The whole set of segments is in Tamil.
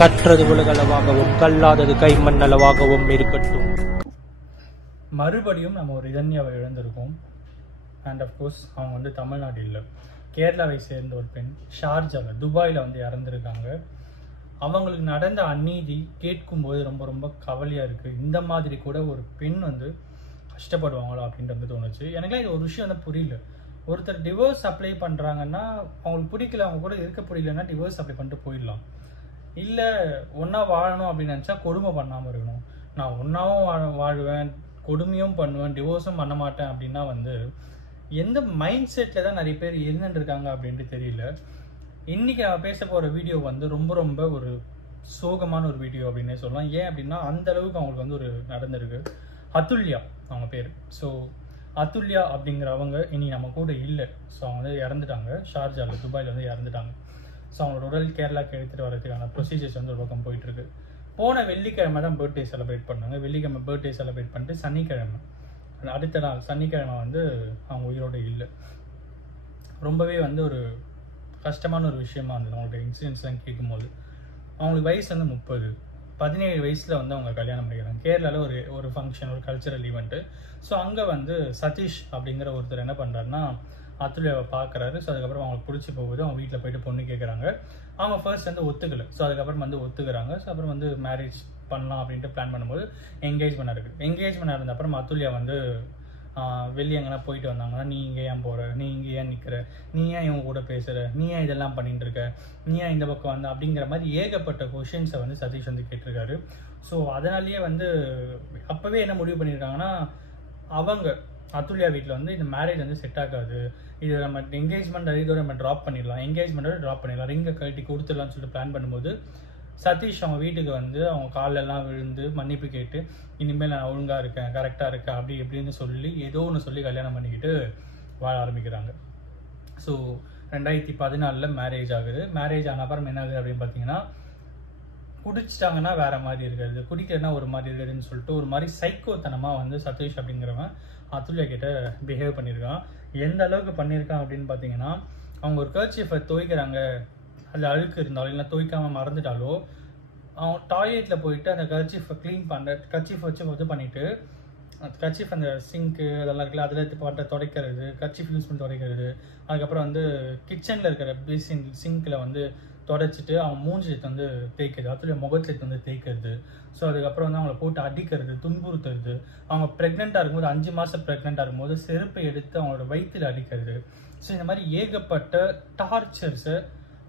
கற்றது உலகளவாகவும் கல்லாதது கைமண் அளவாகவும் இருக்கட்டும். மறுபடியும் நம்ம ஒரு இதன்யாவை இழந்திருக்கோம். அண்ட் அஃப்கோர்ஸ் அவங்க வந்து தமிழ்நாடு இல்லை, கேரளாவை சேர்ந்த ஒரு பெண் ஷார்ஜாவில் துபாயில் வந்து இறந்துருக்காங்க. அவங்களுக்கு நடந்த அநீதி கேட்கும்போது ரொம்ப ரொம்ப கவலையாக இருக்குது. இந்த மாதிரி கூட ஒரு பெண் வந்து கஷ்டப்படுவாங்களோ அப்படின்றது தோணுச்சு. எனக்குலாம் இது ஒரு விஷயம் வந்து புரியல. ஒருத்தர் டிவோர்ஸ் அப்ளை பண்ணுறாங்கன்னா அவங்களுக்கு பிடிக்கல, அவங்க கூட இருக்க புரியலன்னா டிவோர்ஸ் அப்ளை பண்ணிட்டு போயிடலாம். இல்லை ஒன்றா வாழணும் அப்படின்னு நினச்சா கொடுமை பண்ணாமல் இருக்கணும். நான் ஒன்றாவும் வாழ்வேன், கொடுமையும் பண்ணுவேன், டிவோர்ஸும் பண்ண மாட்டேன் அப்படின்னா வந்து எந்த மைண்ட் செட்டில் தான் நிறைய பேர் இருந்துருக்காங்க அப்படின்ட்டு தெரியல. இன்றைக்கி நான் பேச போகிற வீடியோ வந்து ரொம்ப ரொம்ப ஒரு சோகமான ஒரு வீடியோ அப்படின்னே சொல்லலாம். ஏன் அப்படின்னா அந்த அளவுக்கு அவங்களுக்கு வந்து ஒரு நடந்திருக்கு. அதுல்யா அவங்க பேர். ஸோ அதுல்யா அப்படிங்கிறவங்க இனி நம்ம கூட இல்லை. ஸோ அவங்க வந்து இறந்துட்டாங்க. ஷார்ஜாவில் துபாயில் வந்து இறந்துட்டாங்க. ஸோ அவங்களோட உடல் கேரளாவுக்கு எடுத்துகிட்டு வரதுக்கான ப்ரொசீஜர்ஸ் வந்து ஒரு பக்கம் போயிட்டுருக்கு. போன வெள்ளிக்கிழமை தான் பர்த்டே செலிப்ரேட் பண்ணாங்க. வெள்ளிக்கிழமை பர்த்டே செலிப்ரேட் பண்ணிட்டு சனிக்கிழமை அடுத்த நாள் சனிக்கிழமை வந்து அவங்க உயிரோடு இல்லை. ரொம்பவே வந்து ஒரு கஷ்டமான ஒரு விஷயமா இருந்தது அவங்களோட இன்சிடென்ட்ஸ்லாம் கேட்கும்போது. அவங்களுக்கு வயசு வந்து 30, 17 வயசில் வந்து அவங்க கல்யாணம் பண்ணிக்கிறாங்க. கேரளாவில் ஒரு ஃபங்க்ஷன், ஒரு கல்ச்சரல் ஈவெண்ட்டு. ஸோ அங்கே வந்து சதீஷ் அப்படிங்கிற ஒருத்தர் என்ன பண்ணுறாருன்னா அதுல்யாவை பார்க்குறாரு. ஸோ அதுக்கப்புறம் அவங்களுக்கு பிடிச்சி போகுது. அவங்க வீட்டில் போயிட்டு பொண்ணு கேட்குறாங்க. அவங்க ஃபர்ஸ்ட் வந்து ஒத்துக்கலை. ஸோ அதுக்கப்புறம் வந்து ஒத்துக்கிறாங்க. ஸோ அப்புறம் வந்து மேரேஜ் பண்ணலாம் அப்படின்ட்டு பிளான் பண்ணும்போது என்கேஜ்மெண்ட் இருக்குது. என்கேஜ்மெண்ட் இருந்த அப்புறம் அதுல்யா வந்து வெளியே எங்கன்னா போயிட்டு வந்தாங்கன்னா நீ இங்கே ஏன் போகிற, நீ இங்கே ஏன் நிற்கிற, நீ ஏன் இவங்க கூட பேசுகிற, நீ ஏன் இதெல்லாம் பண்ணிட்டு இருக்க, நீ ஏன் இந்த பக்கம் வந்து அப்படிங்கிற மாதிரி ஏகப்பட்ட கொஷின்ஸை வந்து சதீஷ் வந்து கேட்டிருக்காரு. ஸோ அதனாலேயே வந்து அப்போவே என்ன முடிவு பண்ணியிருக்காங்கன்னா அவங்க அதுல்யா வீட்டில் வந்து இந்த மேரேஜ் வந்து செட் ஆகாது, இது நம்ம என்கேஜ்மெண்ட் இதோட நம்ம ட்ராப் பண்ணிடலாம், ரிங்கை கட்டி கொடுத்துடலாம்னு சொல்லிட்டு பிளான் பண்ணும்போது சதீஷ் அவங்க வீட்டுக்கு வந்து அவங்க காலெல்லாம் விழுந்து மன்னிப்பு கேட்டு இனிமேல் நான் ஒழுங்காக இருக்கேன், கரெக்டாக இருக்கேன் அப்படி எப்படின்னு சொல்லி ஏதோ ஒன்று சொல்லி கல்யாணம் பண்ணிக்கிட்டு வாழ ஆரம்பிக்கிறாங்க. ஸோ 2014 மேரேஜ் ஆகுது. மேரேஜ் ஆன அப்புறம் என்ன ஆகுது அப்படின்னு பார்த்தீங்கன்னா குடிச்சிட்டாங்கன்னா வேற மாதிரி இருக்கிறது, குடிக்கிறதுனா ஒரு மாதிரி இருக்கிறதுன்னு சொல்லிட்டு ஒரு மாதிரி சைக்கோத்தனமாக வந்து சதீஷ் அப்படிங்கிறவன் அதுல்யா கிட்ட பிஹேவ் பண்ணியிருக்கான். எந்த அளவுக்கு பண்ணியிருக்கான் அப்படின்னு பார்த்தீங்கன்னா அவங்க ஒரு கர்ச்சீஃபை துவைக்கிறாங்க, அதில் அழுக்கு இருந்தாலும் இல்லை துவைக்காமல் மறந்துட்டாலோ அவங்க டாய்லெட்டில் போயிட்டு அந்த கர்ச்சீஃபை க்ளீன் பண்ணுற கர்ச்சீஃப் வச்சு இது பண்ணிவிட்டு கர்ச்சீஃப் அந்த சிங்க்கு அதெல்லாம் இருக்குல்ல அதில் எடுத்து பாட்டை துடைக்கிறது, கர்ச்சீஃப் யூஸ் பண்ணி துடைக்கிறது, அதுக்கப்புறம் வந்து கிச்சனில் இருக்கிற பேசின் சிங்கில் வந்து தொடச்சிட்டு அவங்க மூஞ்சிலத்து வந்து தேய்க்கிறது, அதுல முகத்துலத்து வந்து தேய்க்கிறது. ஸோ அதுக்கப்புறம் வந்து அவங்கள போட்டு அடிக்கிறது, துன்புறுத்துறது. அவங்க ப்ரெக்னெண்ட்டாக இருக்கும்போது 5 மாதம் ப்ரெக்னெண்ட்டாக இருக்கும்போது செருப்பை எடுத்து அவங்களோட வயிற்றில் அடிக்கிறது. ஸோ இந்த மாதிரி ஏகப்பட்ட டார்ச்சர்ஸை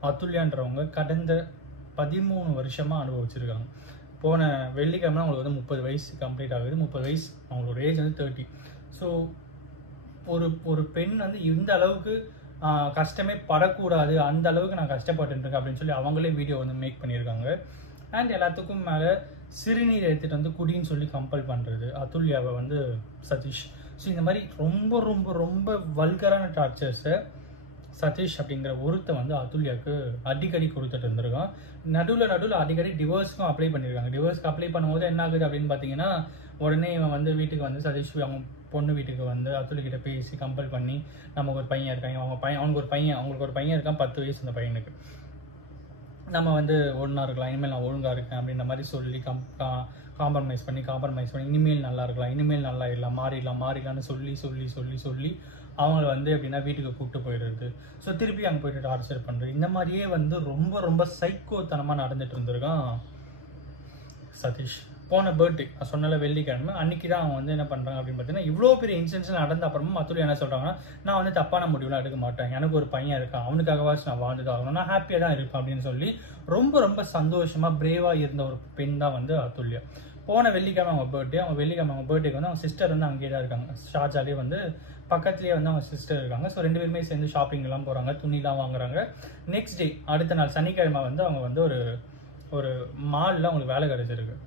அதுல்யான்றவங்க கடந்த 13 வருஷமாக அனுபவிச்சிருக்காங்க. போன வெள்ளிக்கிழமை அவங்களுக்கு வந்து 30 வயசு கம்ப்ளீட் ஆகுது. 30 வயசு, அவங்களோட ஏஜ் வந்து 30. ஸோ ஒரு பெண் வந்து இந்த அளவுக்கு கஷ்டமே படக்கூடாது, அந்த அளவுக்கு நான் கஷ்டப்பட்டுருக்கேன் அப்படின்னு சொல்லி அவங்களே வீடியோ வந்து மேக் பண்ணியிருக்காங்க. அண்ட் எல்லாத்துக்கும் மேலே சிறுநீர் எடுத்துகிட்டு வந்து குடின்னு சொல்லி கம்பல் பண்ணுறது அதுல்யாவை வந்து சதீஷ். ஸோ இந்த மாதிரி ரொம்ப ரொம்ப ரொம்ப வல்கரான டார்ச்சர்ஸை சதீஷ் அப்படிங்கிற ஒருத்தன் வந்து அதுல்யாவுக்கு அடிக்கடி கொடுத்துட்டு இருந்திருக்கான். நடுவில் அடிக்கடி டிவோர்ஸ்க்கும் அப்ளை பண்ணியிருக்காங்க. டிவோர்ஸ்க்கு அப்ளை பண்ணும்போது என்ன ஆகுது அப்படின்னு பார்த்தீங்கன்னா உடனே இவன் வந்து வீட்டுக்கு வந்து சதீஷ் அவங்க பொண்ணு வீட்டுக்கு வந்து அதுல்கிட்ட பேசி கம்பல் பண்ணி நமக்கு ஒரு பையன் இருக்காங்க, அவங்களுக்கு ஒரு பையன் இருக்கான், 10 வயசு அந்த பையனுக்கு, நம்ம வந்து ஒன்றா இருக்கலாம், இனிமேல் நான் ஒழுங்காக இருக்கேன் அப்படின்ற மாதிரி சொல்லி காம்ப்ரமைஸ் பண்ணி இனிமேல் நல்லா இருக்கலாம், இனிமேல் நல்லா இருக்கலாம், மாறிடலாம்னு சொல்லி அவங்கள வந்து எப்படின்னா வீட்டுக்கு கூப்பிட்டு போயிடுறது. ஸோ திருப்பி அங்கே போயிட்டு டார்ச்சர் பண்ணுறது. இந்த மாதிரியே வந்து ரொம்ப ரொம்ப சைக்கோத்தனமாக நடந்துட்டு இருந்திருக்கான் சதீஷ். போன பர்த்டே நான் சொன்னால வெள்ளிக்கிழமை அன்றைக்கி தான் அவங்க வந்து என்ன பண்ணுறாங்க அப்படின்னு பார்த்தீங்கன்னா இவ்வளோ பெரிய இன்சிடென்ட்ஸ் நடந்த அப்புறமா அதுல்யா என்ன சொல்கிறாங்கன்னா நான் வந்து தப்பான முடிவுலாம் எடுக்க மாட்டேன், எனக்கு ஒரு பையன் இருக்கான், அவனுக்காகவாச்சும் நான் வாழ்ந்துதான் ஆகணும், நான் ஹாப்பியாக தான் இருப்பேன் அப்படின்னு சொல்லி ரொம்ப ரொம்ப சந்தோஷமாக பிரேவாக இருந்த ஒரு பெண் தான் வந்து அதுல்யா. போன வெள்ளிக்கிழமை அவங்க பர்த்டேக்கு வந்து அவங்க சிஸ்டர் வந்து அங்கேயே தான் இருக்காங்க. ஷார்ஜாலே வந்து பக்கத்துலேயே வந்து அவங்க சிஸ்டர் இருக்காங்க. ஸோ 2 பேருமே சேர்ந்து ஷாப்பிங்லாம் போகிறாங்க, துணிலாம் வாங்குறாங்க. நெக்ஸ்ட் டே அடுத்த நாள் சனிக்கிழமை வந்து அவங்க வந்து ஒரு மாலில் அவங்களுக்கு வேலை கிடைச்சிருக்கு.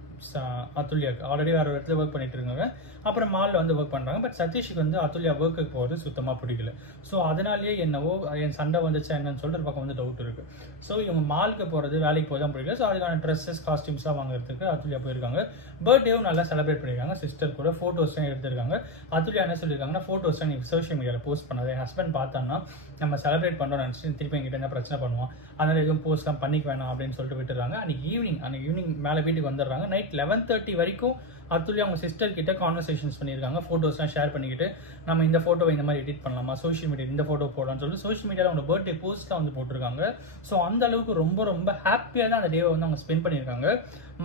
அதுல்யாவுக்கு ஆல்ரெடி வேறு ஒரு இடத்துல ஒர்க் பண்ணிட்டு இருக்காங்க. அப்புறம் மாலில் வந்து ஒர்க் பண்ணுறாங்க. பட் சதீஷுக்கு வந்து அதுல்யா ஒர்க்குக்கு போகிறது சுத்தமாக பிடிக்கல. ஸோ அதனாலேயே என்னவோ என் சண்டை வந்துச்சா என்னன்னு சொல்லிட்டு ஒரு பக்கம் வந்து டவுட் இருக்குது. ஸோ இவங்க மாலுக்கு போகிறது வேலைக்கு போய் தான் பிடிக்கல. ஸோ அதுக்கான ட்ரெஸ்ஸஸ் காஸ்டியூம்ஸ்லாம் வாங்குறதுக்கு அதுல்யா போயிருக்காங்க. பர்த்டேவும் நல்லா செலிப்ரேட் பண்ணியிருக்காங்க. சிஸ்டர் கூட ஃபோட்டோஸ்லாம் எடுத்திருக்காங்க. அதுல்யா என்ன சொல்லியிருக்காங்கன்னா ஃபோட்டோஸ்லாம் நீ சோஷியல் மீடியாவில் போஸ்ட் பண்ணாது, என் ஹஸ்பண்ட் பார்த்தான்னா நம்ம செலிப்ரேட் பண்ணுறோம்னு நினச்சிட்டு திருப்பி எங்கிட்ட என்ன பிரச்சனை பண்ணுவோம், அதனால் எதுவும் போஸ்ட்லாம் பண்ணிக்க வேணாம் அப்படின்னு சொல்லிட்டு விட்டுறாங்க. அன்றைக்கி ஈவினிங் மேலே வீட்டுக்கு வந்துடுறாங்க. நைட் 11:30 வரைக்கும் அதுலேயே அவங்க சிஸ்டர் கிட்ட கான்வர்சேஷன்ஸ் பண்ணியிருக்காங்க. ஃபோட்டோஸ்லாம் ஷேர் பண்ணிக்கிட்டு நம்ம இந்த ஃபோட்டோவை இந்த மாதிரி எடிட் பண்ணலாமா, சோஷியல் மீடியா இந்த ஃபோட்டோ போடலாம்னு சொல்லிட்டு சோஷியல் மீடியாவில் அவங்க பர்த்டே போஸ்ட்லாம் வந்து போட்டிருக்காங்க. ஸோ அந்த அளவுக்கு ரொம்ப ரொம்ப ஹாப்பியாக தான் அந்த டேவை வந்து அவங்க ஸ்பெண்ட் பண்ணியிருக்காங்க.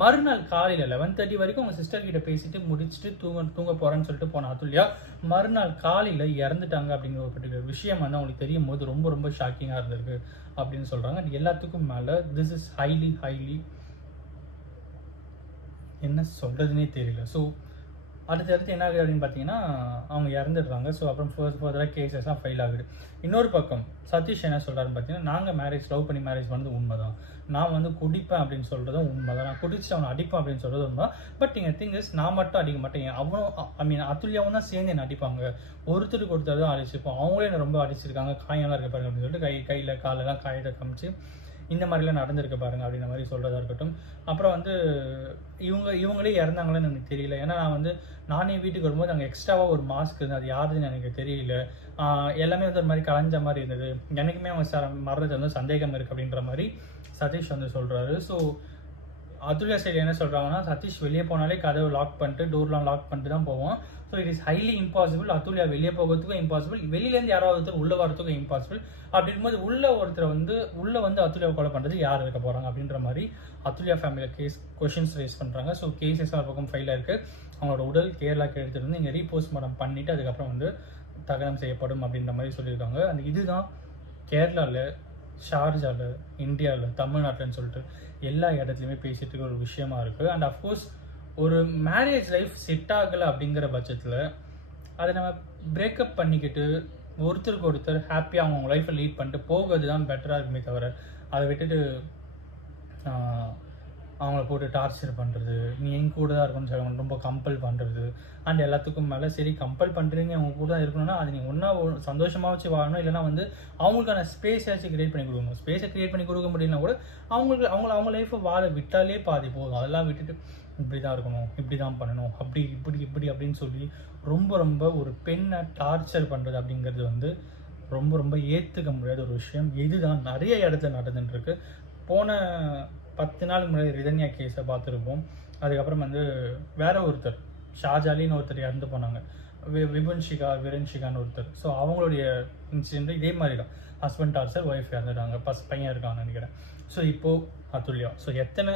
மறுநாள் காலையில் 11:30 வரைக்கும் அவங்க சிஸ்டர் கிட்ட பேசிட்டு முடிச்சுட்டு தூங்க போகிறேன்னு சொல்லிட்டு போன அதுல்யா மறுநாள் காலையில் இறந்துட்டாங்க அப்படிங்கிற ஒரு பர்டிகுலர் விஷயம் வந்து அவங்களுக்கு தெரியும் போது ரொம்ப ரொம்ப ஷாக்கிங்காக இருந்திருக்கு அப்படின்னு சொல்கிறாங்க. எல்லாத்துக்கும் மேலே திஸ் இஸ் ஹைலி என்ன சொல்கிறதுனே தெரியல. ஸோ அடுத்தடுத்து என்ன ஆகுது அப்படின்னு பார்த்தீங்கன்னா அவங்க இறந்துடுறாங்க. ஸோ அப்புறம் ஃபர்தராக கேசஸ்லாம் ஃபைல் ஆகுது. இன்னொரு பக்கம் சதீஷ் என்ன சொல்கிறாருன்னு பார்த்தீங்கன்னா, நாங்கள் லவ் பண்ணி மேரேஜ் பண்ணது உண்மை தான், நான் வந்து குடிப்பேன் அப்படின்னு சொல்கிறதும் உண்மை தான், நான் குடிச்சு அவனை அடிப்பேன் அப்படின்னு சொல்கிறது உண்மை. பட் இங்கே திங் இஸ் நான் மட்டும் அடிக்க மாட்டேன், அவனும் அதுல்யாவும் தான் சேர்ந்து என்ன அடிப்பாங்க, ஒருத்தருக்கு ஒருத்தர் தான் அடிச்சுப்போம், அவங்களே என்ன ரொம்ப அடிச்சிருக்காங்க, காயெல்லாம் இருக்க பாருங்க அப்படின்னு சொல்லிட்டு கையில் காலெல்லாம் காயத்தை காமிச்சு இந்த மாதிரிலாம் நடந்திருக்க பாருங்க அப்படின்ற மாதிரி சொல்கிறதா இருக்கட்டும். அப்புறம் வந்து இவங்களே இறந்தாங்களேன்னு எனக்கு தெரியல. ஏன்னா நானே வீட்டுக்கு வரும்போது அங்கே எக்ஸ்ட்ராவாக ஒரு மாஸ்க் இருந்தது, அது யாருதுன்னு எனக்கு தெரியல. எல்லாமே வந்து ஒரு மாதிரி கலைஞ்ச மாதிரி இருந்தது. எனக்குமே அவங்க மரணத்தை வந்து சந்தேகம் இருக்குது அப்படின்ற மாதிரி சதீஷ் வந்து சொல்கிறாரு. ஸோ அதுல்யா சைடு என்ன சொல்கிறாங்கன்னா, சதீஷ் வெளியே போனாலே கதவை லாக் பண்ணிட்டு டோர்லாம் லாக் பண்ணிட்டு தான் போவோம். So it is highly impossible. Athulya வெளியே போகிறதுக்கும் இம்பாசிபிள், வெளியிலேருந்து யாராவது ஒருத்தர் உள்ளே வரதுக்கும் இம்பாசிபிள். அப்படிங்கும்போது உள்ளே வந்து அதுல்யாவை கொலை பண்ணுறது யார் இருக்க போகிறாங்க அப்படின்ற மாதிரி அதுல்யா ஃபேமிலியில் கொஷின்ஸ் ரைஸ் பண்ணுறாங்க. ஸோ கேசஸ் ஒரு பக்கம் ஃபைலாக இருக்குது. அவங்களோட உடல் கேரளாக்கு எடுத்துகிட்டு வந்து இங்கே ரீபோஸ்ட்மார்ட்டம் பண்ணிவிட்டு அதுக்கப்புறம் வந்து தகனம் செய்யப்படும் அப்படின்ற மாதிரி சொல்லியிருக்காங்க. அந்த இதுதான் கேரளாவில், ஷார்ஜாவில், இந்தியாவில், தமிழ்நாட்டில்னு சொல்லிட்டு எல்லா இடத்துலையுமே பேசிகிட்டு இருக்க ஒரு விஷயமா இருக்குது. அண்ட் அஃப்கோர்ஸ் ஒரு மேரேஜ் லைஃப் செட் ஆகலை அப்படிங்கிற பட்சத்தில் அதை நம்ம பிரேக்கப் பண்ணிக்கிட்டு ஒருத்தருக்கு ஒருத்தர் ஹாப்பியாக அவங்க லைஃப்பை லீட் பண்ணிட்டு போகிறது தான் பெட்டராக இருக்குமே தவிர அதை விட்டுட்டு அவங்கள போட்டு டார்ச்சர் பண்ணுறது, நீ எங்க கூட தான் இருக்கணும்னு சொல்லி ரொம்ப கம்பல் பண்ணுறது. அண்ட் எல்லாத்துக்கும் மேலே சரி கம்பல் பண்ணுறீங்க அவங்க கூட தான் இருக்கணும்னா அது நீங்கள் ஒன்றா சந்தோஷமாக வச்சு வாழணும், இல்லைனா வந்து அவங்களுக்கான ஸ்பேஸாச்சும் கிரியேட் பண்ணி கொடுக்கணும். ஸ்பேஸை கிரியேட் பண்ணி கொடுக்க முடியலனா கூட அவங்க லைஃப்பை வாழ விட்டாலே பாதி போதும். அதெல்லாம் விட்டுட்டு இப்படி தான் இருக்கணும், இப்படி தான் பண்ணணும், அப்படி இப்படி அப்படின்னு சொல்லி ரொம்ப ரொம்ப ஒரு பெண்ணை டார்ச்சர் பண்ணுறது அப்படிங்கிறது வந்து ரொம்ப ரொம்ப ஏற்றுக்க முடியாத ஒரு விஷயம். இதுதான் நிறைய இடத்துல நடந்துட்டுருக்கு. போன 10 நாளுக்கு முன்னாடி ரிதன்யா கேஸை பார்த்துருப்போம். அதுக்கப்புறம் வந்து வேற ஒருத்தர் ஷாஜாலின்னு ஒருத்தர் இறந்து போனாங்க, விரன்ஷிகான்னு ஒருத்தர். ஸோ அவங்களுடைய இன்சிடென்ட் இதே மாதிரி தான், ஹஸ்பண்ட் டார்ச்சர், ஒய்ஃப் இறந்துட்டாங்க, பையன் இருக்காங்கன்னு நினைக்கிறேன். ஸோ இப்போது அதுல்யா. ஸோ எத்தனை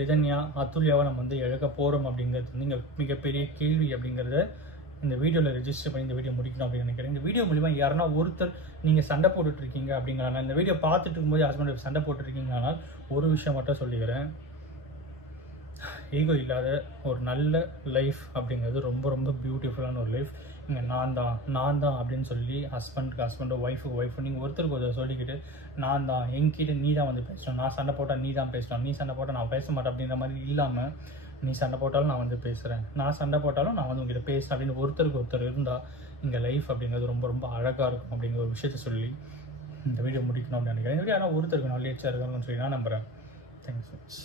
ரிதன்யா அதுல்யாவை நம்ம வந்து இழக்க போகிறோம் அப்படிங்கிறது வந்து இங்கே மிகப்பெரிய கேள்வி அப்படிங்கிறத இந்த வீடியோவில் ரெஜிஸ்டர் பண்ணி இந்த வீடியோ முடிக்கணும் அப்படின்னு நினைக்கிறேன். இந்த வீடியோ மூலிமா யாருன்னா ஒருத்தர் நீங்கள் சண்டை போட்டுட்ருக்கீங்க அப்படிங்கிறனால, இந்த வீடியோ பார்த்துட்டு இருக்கும்போது ஹஸ்பண்ட் சண்டை போட்டுருக்கீங்கனால் ஒரு விஷயம் மட்டும் சொல்லிக்கிறேன், ஈகோ இல்லாத ஒரு நல்ல லைஃப் அப்படிங்கிறது ரொம்ப ரொம்ப பியூட்டிஃபுல்லான ஒரு லைஃப். இங்கே நான் தான் அப்படின்னு சொல்லி ஹஸ்பண்டோ ஒய்ஃபு நீங்கள் ஒருத்தருக்கு ஒருத்தர் சொல்லிக்கிட்டு நான் தான் என்கிட்ட நீ தான் வந்து பேசணும், நான் சண்டை போட்டால் நீ தான் பேசணும், நீ சண்டை போட்டால் நான் பேச மாட்டேன் அப்படின்ற மாதிரி இல்லாமல், நீ சண்டை போட்டாலும் நான் வந்து பேசுகிறேன், நான் சண்டை போட்டாலும் நான் வந்து உங்ககிட்ட பேசுகிறேன் அப்படின்னு ஒருத்தருக்கு ஒருத்தர் இருந்தால் இங்கே லைஃப் அப்படிங்கிறது ரொம்ப ரொம்ப அழகாக இருக்கும் அப்படிங்கிற ஒரு விஷயத்த சொல்லி இந்த வீடியோ முடிக்கணும் அப்படின்னு நினைக்கிறேன். ஆனால் ஒருத்தருக்கு நாலேஜாக இருக்கணும்னு சொல்லி நான் நம்புகிறேன். Thank you so much.